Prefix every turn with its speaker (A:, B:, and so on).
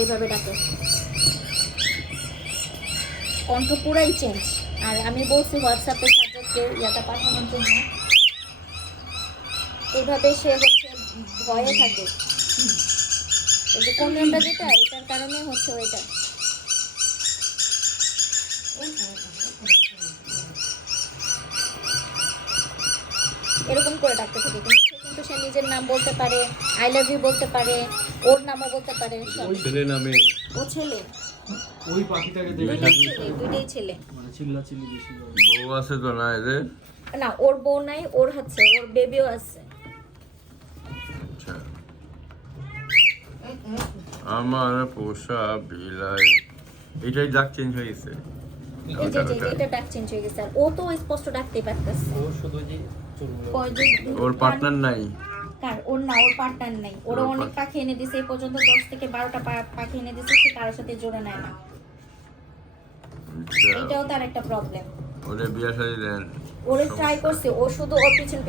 A: এইভাবে ডাকে। কণ্ঠ পুরাই চেঞ্জ আর আমি বলছি হোয়াটসঅ্যাপে সাবজেক্টকে ইয়াটা পাঠানোর জন্য। এইভাবে সে হচ্ছে ভয়ে থাকে। এই যে কোন নামটা যেটা, এটার কারণে হচ্ছে ওইটা। এরকম করে ডাকতে থাকে। কিন্তু কিন্তু সে নিজের নাম বলতে পারে আই লাভ ইউ বলতে পারে ওর নামও বলতে পারে সব।
B: ছেলে নামে।
A: ও ছেলে।
C: ওই পাখিটাকে দেখে
A: দুইটাই ছেলে দুইটাই ছেলে।
C: মানে চিল্লা চিল্লি বেশি।
B: বউ আছে তো না এদের?
A: না ওর বউ নাই ওর হচ্ছে ওর বেবিও আছে।
B: আচ্ছা। আমার পোষা বিলাই এটাই ডাক চেঞ্জ হয়ে গেছে।
A: যে এটা ডাক চেঞ্জ হয়ে গেছে। আর ও তো স্পষ্ট ডাকতেই পারতেছে।
C: ও শুধু যে চুলগুলো
A: কয় যে
B: ওর পার্টনার নাই।
A: কার? ওর না ওর পার্টনার নাই। ওরা অনেক পাখি এনে দিছে। এই পর্যন্ত দশ থেকে বারোটা পা- পাখি এনে দিছে সে কারোর সাথে জোড়া নেয় না।
B: আচ্ছা।
A: এটাও তার একটা প্রবলেম
B: ওরে বিয়া শাড়ি
A: ওরে ট্রাই করছে। ও শুধু ওর পিছন